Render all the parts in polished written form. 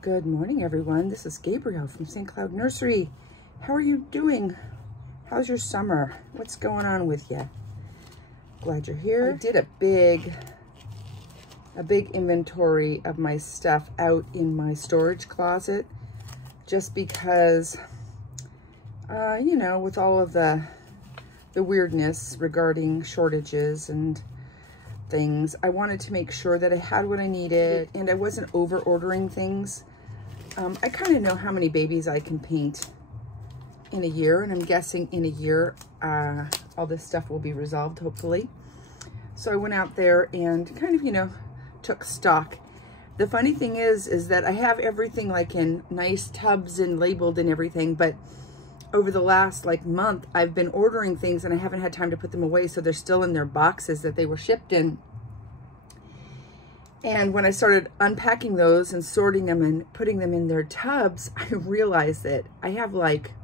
Good morning, everyone. This is Gabrielle from St. Cloud Nursery. How are you doing? How's your summer? What's going on with you? Glad you're here. I did a big inventory of my stuff out in my storage closet, just because, you know, with all of the weirdness regarding shortages and things, I wanted to make sure that I had what I needed and I wasn't over ordering things. I kind of know how many babies I can paint in a year, and I'm guessing in a year all this stuff will be resolved, hopefully. So I went out there and kind of, you know, took stock. The funny thing is that I have everything like in nice tubs and labeled and everything, but over the last like month, I've been ordering things and I haven't had time to put them away, so they're still in their boxes that they were shipped in. And when I started unpacking those and sorting them and putting them in their tubs, I realized that I have like,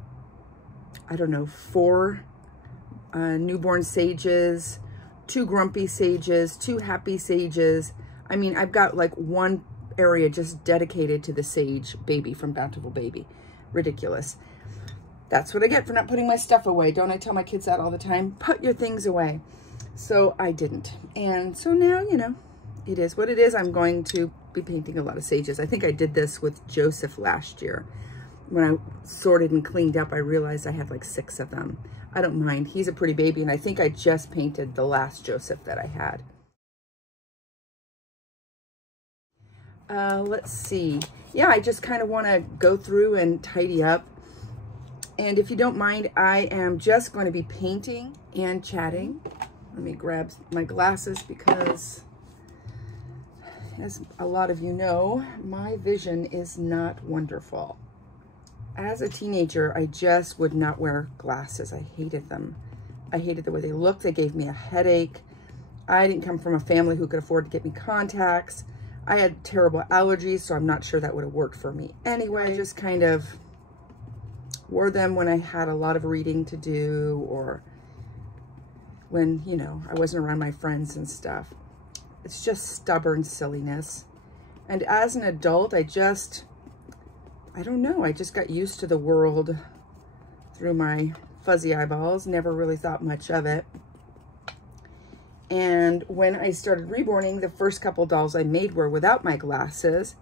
I don't know, 4 newborn sages, 2 grumpy sages, 2 happy sages. I mean, I've got like one area just dedicated to the sage baby from Bountiful Baby. Ridiculous. That's what I get for not putting my stuff away. Don't I tell my kids that all the time? Put your things away. So I didn't. And so now, you know, it is what it is. I'm going to be painting a lot of sages. I think I did this with Joseph last year. When I sorted and cleaned up, I realized I had like 6 of them. I don't mind. He's a pretty baby, and I think I just painted the last Joseph that I had. Let's see. Yeah, I just kind of want to go through and tidy up. And if you don't mind, I am just going to be painting and chatting. Let me grab my glasses because, as a lot of you know, my vision is not wonderful. As a teenager, I just would not wear glasses. I hated them. I hated the way they looked. They gave me a headache. I didn't come from a family who could afford to get me contacts. I had terrible allergies, so I'm not sure that would have worked for me anyway. I just kind of wore them when I had a lot of reading to do, or when, you know, I wasn't around my friends and stuff. It's just stubborn silliness. And as an adult, I don't know, I just got used to the world through my fuzzy eyeballs, never really thought much of it. And when I started reborning, the first couple dolls I made were without my glasses,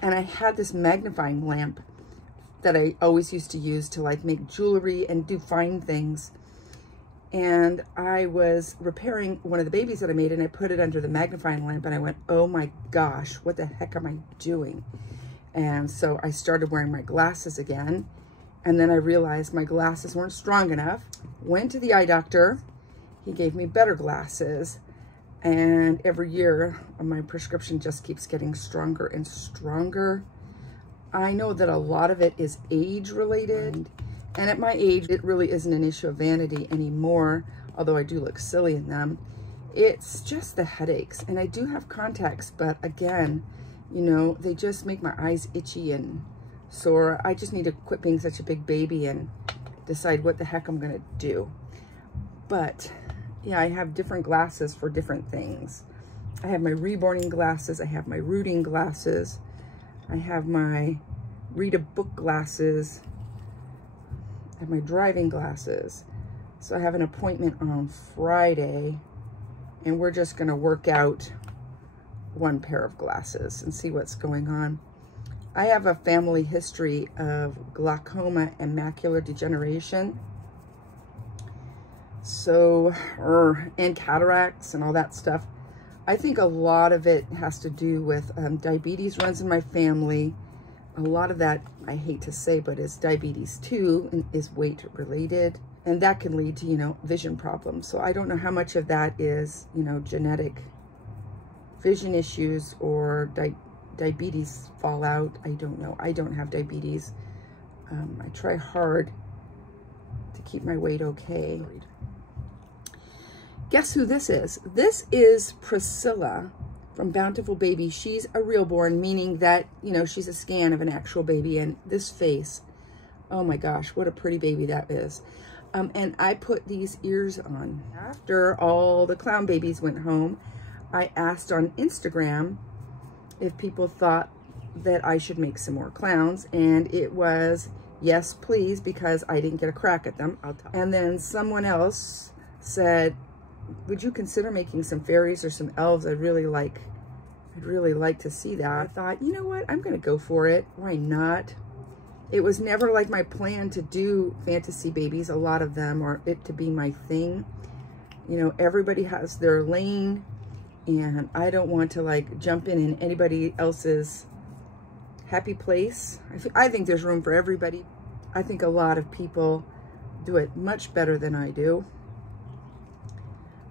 and I had this magnifying lamp that I always used to use to like make jewelry and do fine things. And I was repairing one of the babies that I made, and I put it under the magnifying lamp, and I went, oh my gosh, what the heck am I doing? And so I started wearing my glasses again. And then I realized my glasses weren't strong enough. Went to the eye doctor. He gave me better glasses. And every year my prescription just keeps getting stronger and stronger. I know that a lot of it is age related. And at my age, it really isn't an issue of vanity anymore, although I do look silly in them. It's just the headaches. And I do have contacts, but again, you know, they just make my eyes itchy and sore. I just need to quit being such a big baby and decide what the heck I'm gonna do. But yeah, I have different glasses for different things. I have my reborning glasses, I have my rooting glasses, I have my read a book glasses, I have my driving glasses. So I have an appointment on Friday, and we're just gonna work out one pair of glasses and see what's going on. I have a family history of glaucoma and macular degeneration. So, and cataracts and all that stuff. I think a lot of it has to do with diabetes runs in my family. A lot of that, I hate to say, but is diabetes too, and is weight related. And that can lead to, you know, vision problems. So I don't know how much of that is, you know, genetic vision issues or diabetes fallout. I don't know. I don't have diabetes. I try hard to keep my weight okay. Guess who this is? This is Priscilla from Bountiful Baby. She's a reborn, meaning that, you know, she's a scan of an actual baby. And this face, oh my gosh, what a pretty baby that is. And I put these ears on. After all the clown babies went home, I asked on Instagram if people thought that I should make some more clowns, and it was yes please, because I didn't get a crack at them. And then someone else said, would you consider making some fairies or some elves? I'd really like to see that. I thought, you know what, I'm gonna go for it. Why not? It was never like my plan to do fantasy babies, a lot of them, or it to be my thing. You know, everybody has their lane, and I don't want to like jump in anybody else's happy place. I think there's room for everybody. I think a lot of people do it much better than I do.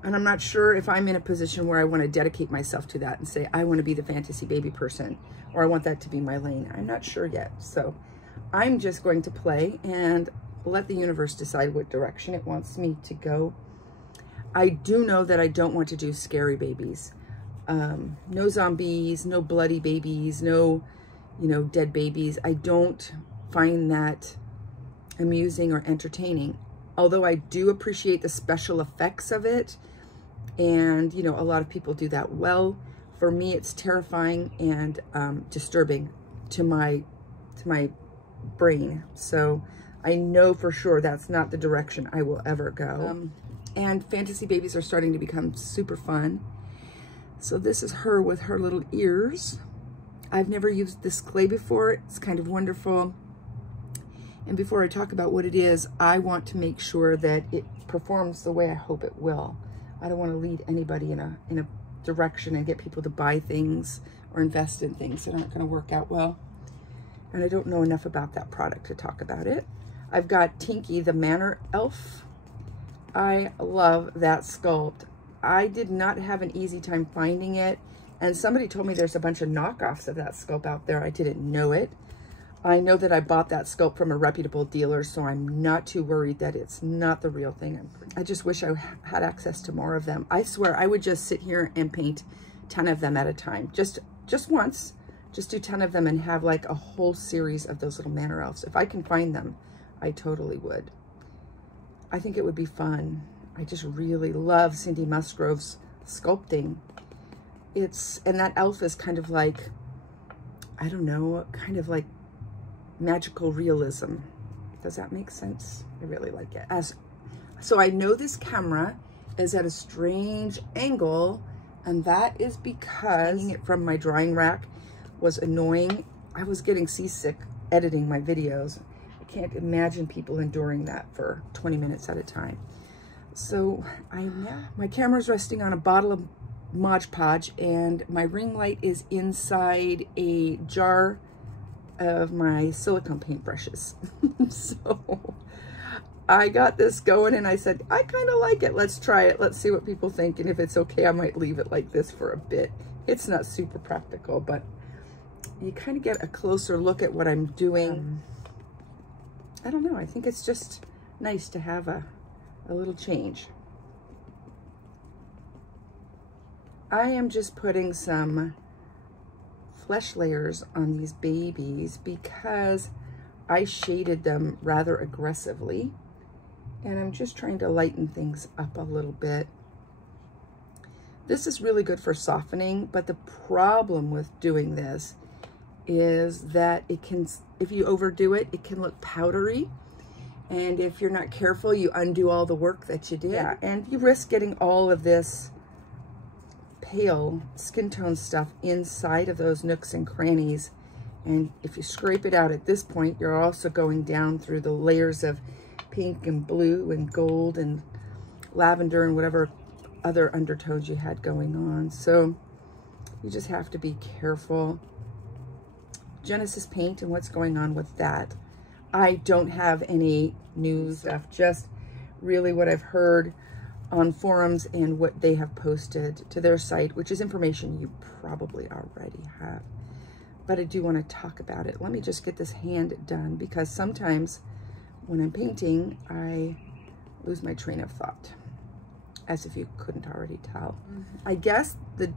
And I'm not sure if I'm in a position where I want to dedicate myself to that and say, I want to be the fantasy baby person, or I want that to be my lane. I'm not sure yet. So I'm just going to play and let the universe decide what direction it wants me to go. I do know that I don't want to do scary babies. No zombies, no bloody babies, no, you know, dead babies. I don't find that amusing or entertaining. Although I do appreciate the special effects of it. And, you know, a lot of people do that well. For me, it's terrifying and disturbing to my brain. So I know for sure that's not the direction I will ever go. And fantasy babies are starting to become super fun. So this is her with her little ears. I've never used this clay before. It's kind of wonderful. And before I talk about what it is, I want to make sure that it performs the way I hope it will. I don't want to lead anybody in a direction and get people to buy things or invest in things that aren't going to work out well. And I don't know enough about that product to talk about it. I've got Tinky, the Manor Elf. I love that sculpt. I did not have an easy time finding it. And somebody told me there's a bunch of knockoffs of that sculpt out there. I didn't know it. I know that I bought that sculpt from a reputable dealer, so I'm not too worried that it's not the real thing. I just wish I had access to more of them. I swear I would just sit here and paint 10 of them at a time. Just once, just do 10 of them and have like a whole series of those little manor elves. If I can find them, I totally would. I think it would be fun. I just really love Cindy Musgrove's sculpting. And that elf is kind of like, I don't know, kind of like magical realism. Does that make sense? I really like it. So I know this camera is at a strange angle, and that is because hanging it from my drying rack was annoying. I was getting seasick editing my videos. I can't imagine people enduring that for 20 minutes at a time. So my camera's resting on a bottle of Mod Podge, and my ring light is inside a jar of my silicone paintbrushes. So I got this going and I said, I kind of like it. Let's try it. Let's see what people think. And if it's okay, I might leave it like this for a bit. It's not super practical, but you kind of get a closer look at what I'm doing. I don't know. I think it's just nice to have a little change. I am just putting some flesh layers on these babies because I shaded them rather aggressively, and I'm just trying to lighten things up a little bit. This is really good for softening, but the problem with doing this is that it can, if you overdo it, it can look powdery, and if you're not careful, you undo all the work that you did. Yeah, and you risk getting all of this pale skin tone stuff inside of those nooks and crannies. And if you scrape it out at this point, you're also going down through the layers of pink and blue and gold and lavender and whatever other undertones you had going on. So you just have to be careful. Genesis paint and what's going on with that. I don't have any new stuff, just really what I've heard on forums and what they have posted to their site, which is information you probably already have. But I do want to talk about it. Let me just get this hand done, because sometimes when I'm painting, I lose my train of thought, as if you couldn't already tell. I guess the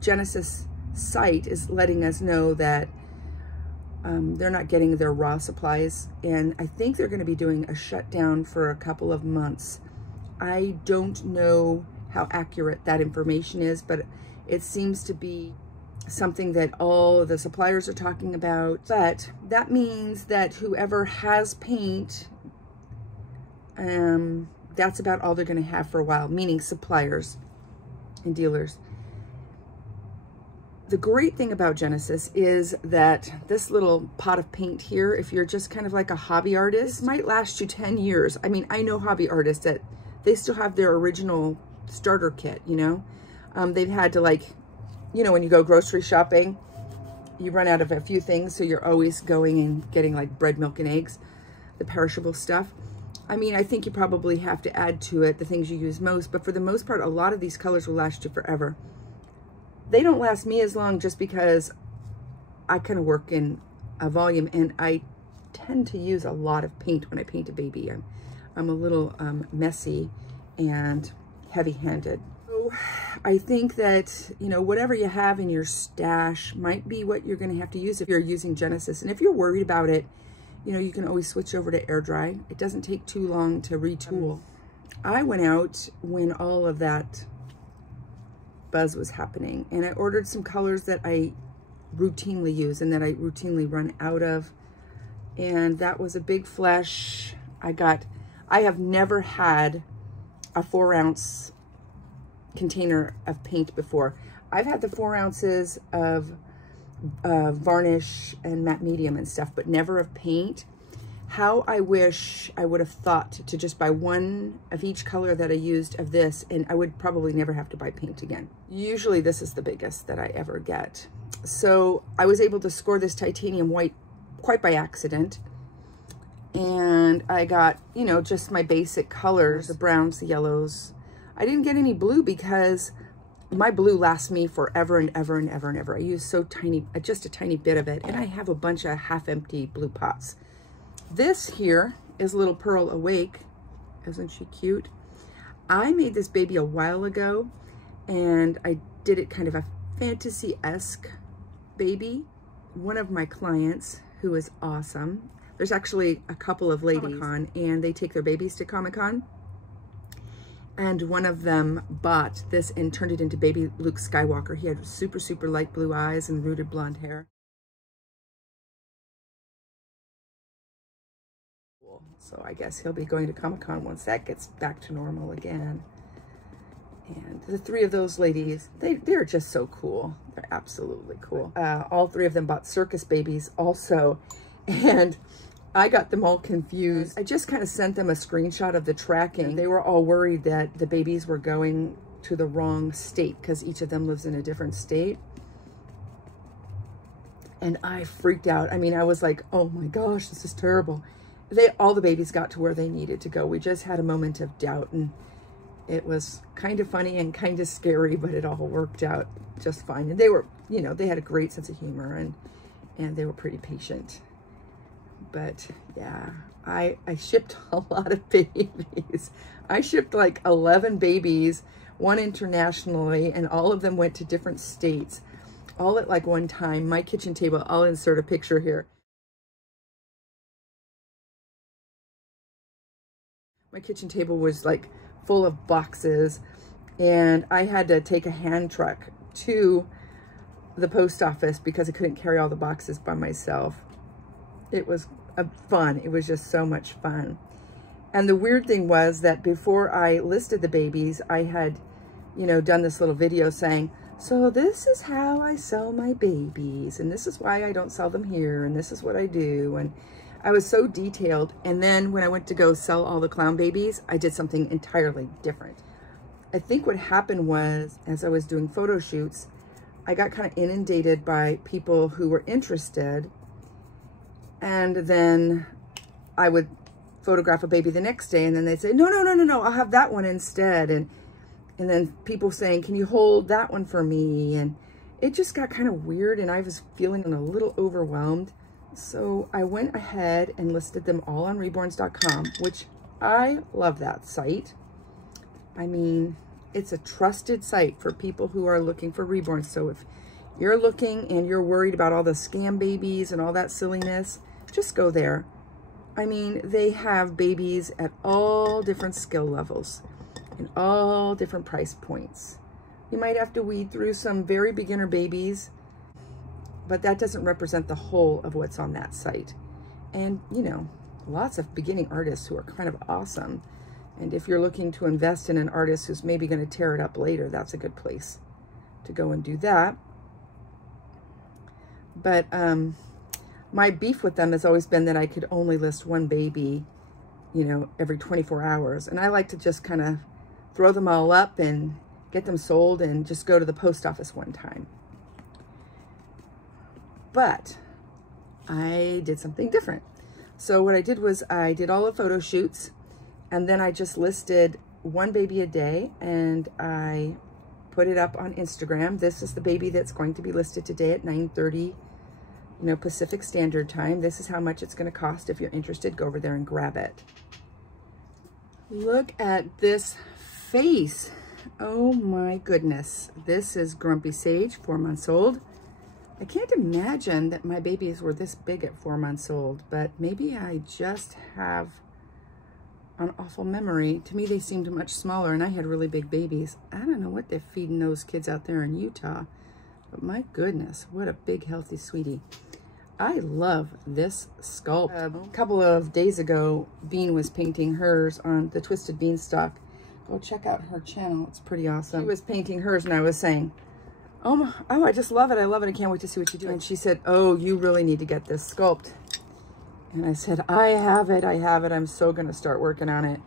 Genesis site is letting us know that they're not getting their raw supplies, and I think they're going to be doing a shutdown for a couple of months. I don't know how accurate that information is, but it seems to be something that all the suppliers are talking about, but that means that whoever has paint, that's about all they're going to have for a while, meaning suppliers and dealers. The great thing about Genesis is that this little pot of paint here, if you're just kind of like a hobby artist, might last you 10 years. I mean, I know hobby artists that they still have their original starter kit, you know? They've had to, like, you know, when you go grocery shopping, you run out of a few things, so you're always going and getting like bread, milk, and eggs, the perishable stuff. I mean, I think you probably have to add to it the things you use most, but for the most part, a lot of these colors will last you forever. They don't last me as long just because I kind of work in a volume, and I tend to use a lot of paint when I paint a baby. I'm a little messy and heavy-handed. So I think that, you know, whatever you have in your stash might be what you're going to have to use if you're using Genesis. And if you're worried about it, you know, you can always switch over to air dry. It doesn't take too long to retool. I went out when all of that buzz was happening, and I ordered some colors that I routinely use and that I routinely run out of, and that was a big flesh. I have never had a 4-ounce container of paint before. I've had the 4 ounces of varnish and matte medium and stuff, but never of paint. How I wish I would have thought to just buy one of each color that I used of this, and I would probably never have to buy paint again. Usually this is the biggest that I ever get. So I was able to score this titanium white quite by accident. And I got, you know, just my basic colors, the browns, the yellows. I didn't get any blue because my blue lasts me forever and ever and ever and ever. I use so tiny, just a tiny bit of it. And I have a bunch of half-empty blue pots. This here is Little Pearl Awake. Isn't she cute? I made this baby a while ago, and I did it kind of a fantasy-esque baby. One of my clients, who is awesome, there's actually a couple of ladies Comic-Con, and they take their babies to Comic-Con. And one of them bought this and turned it into baby Luke Skywalker. He had super, super light blue eyes and rooted blonde hair. So I guess he'll be going to Comic-Con once that gets back to normal again. And the 3 of those ladies, they're just so cool. They're absolutely cool. All 3 of them bought circus babies also. And I got them all confused. I just kind of sent them a screenshot of the tracking. They were all worried that the babies were going to the wrong state because each of them lives in a different state. And I freaked out. I mean, I was like, oh my gosh, this is terrible. All the babies got to where they needed to go. We just had a moment of doubt, and it was kind of funny and kind of scary, but it all worked out just fine. And they were, you know, they had a great sense of humor, and they were pretty patient. But yeah, I shipped a lot of babies. I shipped like 11 babies, 1 internationally, and all of them went to different states, all at like one time. My kitchen table, I'll insert a picture here. My kitchen table was like full of boxes, and I had to take a hand truck to the post office because I couldn't carry all the boxes by myself. It was fun. It was just so much fun. And the weird thing was that before I listed the babies, I had, you know, done this little video saying, so this is how I sell my babies, and this is why I don't sell them here, and this is what I do. And I was so detailed. And then when I went to go sell all the clown babies, I did something entirely different. I think what happened was, as I was doing photo shoots, I got kind of inundated by people who were interested. And then I would photograph a baby the next day, and then they'd say, no, I'll have that one instead. And then people saying, can you hold that one for me? And it just got kind of weird, and I was feeling a little overwhelmed. So I went ahead and listed them all on reborns.com, which I love that site. I mean, it's a trusted site for people who are looking for reborns. So if you're looking and you're worried about all the scam babies and all that silliness, just go there. I mean, they have babies at all different skill levels and all different price points. You might have to weed through some very beginner babies but that doesn't represent the whole of what's on that site. And, you know, lots of beginning artists who are kind of awesome. And if you're looking to invest in an artist who's maybe going to tear it up later, that's a good place to go and do that. But my beef with them has always been that I could only list one baby, you know, every 24 hours. And I like to just kind of throw them all up and get them sold and just go to the post office one time. But I did something different. So what I did was I did all the photo shoots, and then I just listed one baby a day, and I put it up on Instagram. This is the baby that's going to be listed today at 9:30, you know, Pacific Standard Time. This is how much it's going to cost. If you're interested, go over there and grab it. Look at this face. Oh my goodness. This is Grumpy Sage, 4 months old. I can't imagine that my babies were this big at 4 months old, but maybe I just have an awful memory. To me, they seemed much smaller, and I had really big babies. I don't know what they're feeding those kids out there in Utah, but my goodness, what a big, healthy sweetie. I love this sculpt. A couple of days ago, Bean was painting hers on the Twisted Beanstalk. Go check out her channel. It's pretty awesome. She was painting hers, and I was saying, oh, I just love it. I love it. I can't wait to see what you do. And she said, oh, you really need to get this sculpt. And I said, I have it. I'm so going to start working on it.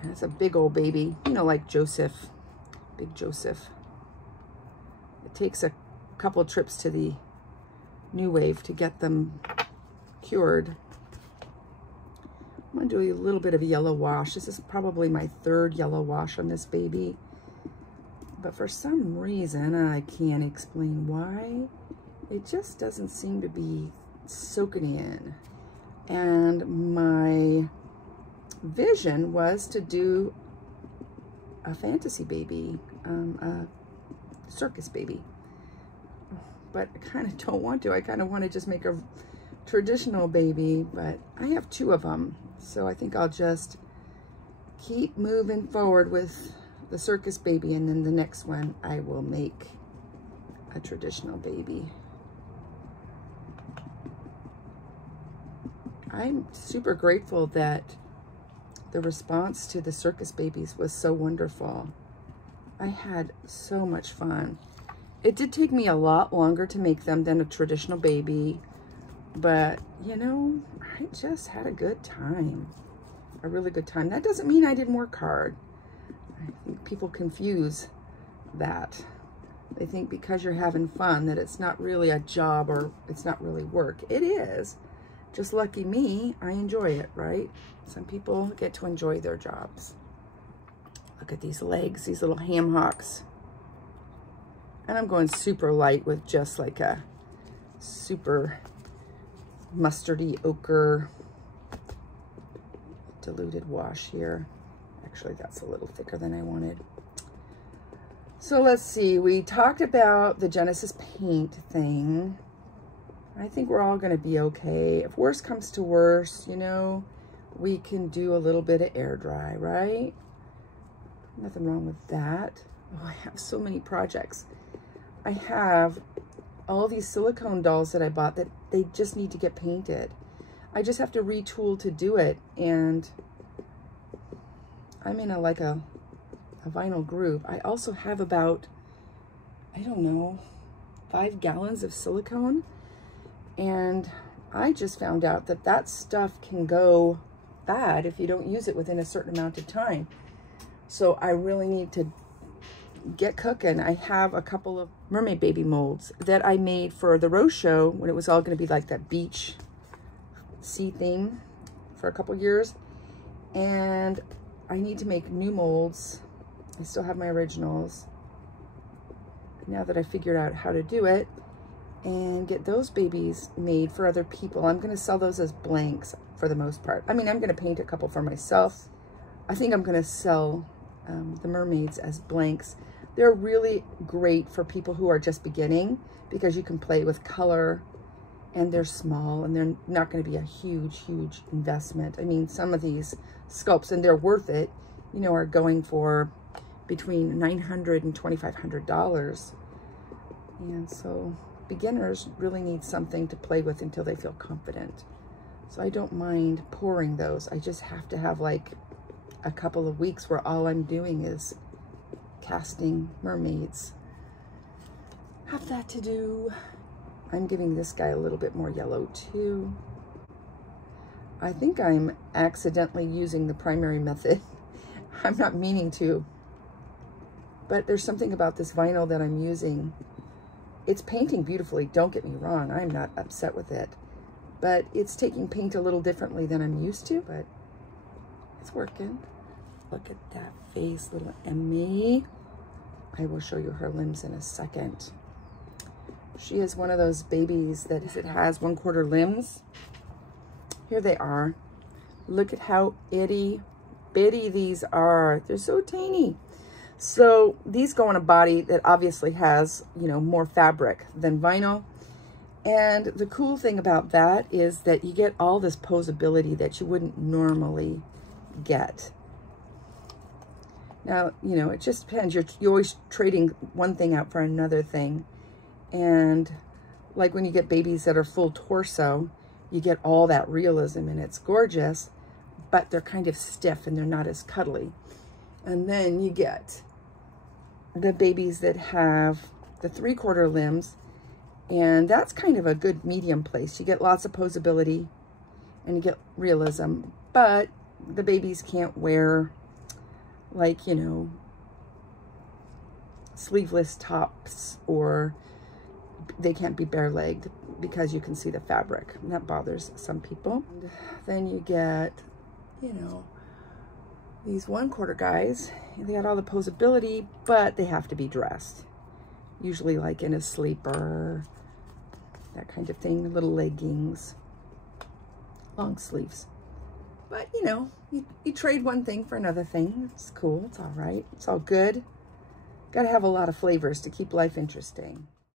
And it's a big old baby, you know, like Joseph, big Joseph. It takes a couple trips to the New Wave to get them cured. I'm going to do a little bit of a yellow wash. This is probably my third yellow wash on this baby. But for some reason, I can't explain why, it just doesn't seem to be soaking in. And my vision was to do a fantasy baby, a circus baby. But I kind of don't want to. I kind of want to just make a traditional baby, but I have 2 of them. So I think I'll just keep moving forward with the circus baby, and then the next one I will make a traditional baby. I'm super grateful that the response to the circus babies was so wonderful. I had so much fun. It did take me a lot longer to make them than a traditional baby, but you know, I just had a good time, a really good time. That doesn't mean I didn't work hard. I think people confuse that. They think because you're having fun that it's not really a job or it's not really work. It is. Just lucky me, I enjoy it, right? Some people get to enjoy their jobs. Look at these legs, these little ham hocks. And I'm going super light with just like a super mustardy ochre diluted wash here. Actually, that's a little thicker than I wanted. So let's see, we talked about the Genesis paint thing. I think we're all going to be okay. If worse comes to worse, you know, we can do a little bit of air dry, right? Nothing wrong with that. Oh, I have so many projects. I have all these silicone dolls that I bought that they just need to get painted. I just have to retool to do it, and I'm in a vinyl groove. I also have about, I don't know, 5 gallons of silicone, and I just found out that that stuff can go bad if you don't use it within a certain amount of time. So I really need to get cooking. I have a couple of mermaid baby molds that I made for the Rose Show when it was all going to be like that beach sea theme for a couple years, and I need to make new molds. I still have my originals now that I figured out how to do it, and get those babies made for other people. I'm going to sell those as blanks for the most part. I mean, I'm going to paint a couple for myself. I think I'm going to sell the mermaids as blanks. They're really great for people who are just beginning because you can play with color, and they're small, and they're not going to be a huge, huge investment. I mean, some of these sculpts, and they're worth it, you know, are going for between $900 and $2,500. And so beginners really need something to play with until they feel confident. So I don't mind pouring those. I just have to have like a couple of weeks where all I'm doing is casting mermaids. Have that to do. I'm giving this guy a little bit more yellow too. I think I'm accidentally using the primary method. I'm not meaning to, but there's something about this vinyl that I'm using. It's painting beautifully, don't get me wrong. I'm not upset with it, but it's taking paint a little differently than I'm used to, but it's working. Look at that face, little Emmy. I will show you her limbs in a second. She is one of those babies that it has 1/4 limbs. Here they are. Look at how itty bitty these are. They're so tiny. So these go on a body that obviously has, you know, more fabric than vinyl. And the cool thing about that is that you get all this posability that you wouldn't normally get. Now, you know, it just depends. You're always trading one thing out for another thing. And like when you get babies that are full torso, you get all that realism and it's gorgeous, but they're kind of stiff and they're not as cuddly. And then you get the babies that have the 3/4 limbs, and that's kind of a good medium place. You get lots of posability and you get realism, but the babies can't wear, like, you know, sleeveless tops, or they can't be bare-legged because you can see the fabric, and that bothers some people. And then you get, you know, these 1/4 guys. They got all the posability, but they have to be dressed, usually like in a sleeper, that kind of thing. Little leggings, long sleeves. But you know, you trade one thing for another thing. It's cool. It's all right. It's all good. Got to have a lot of flavors to keep life interesting.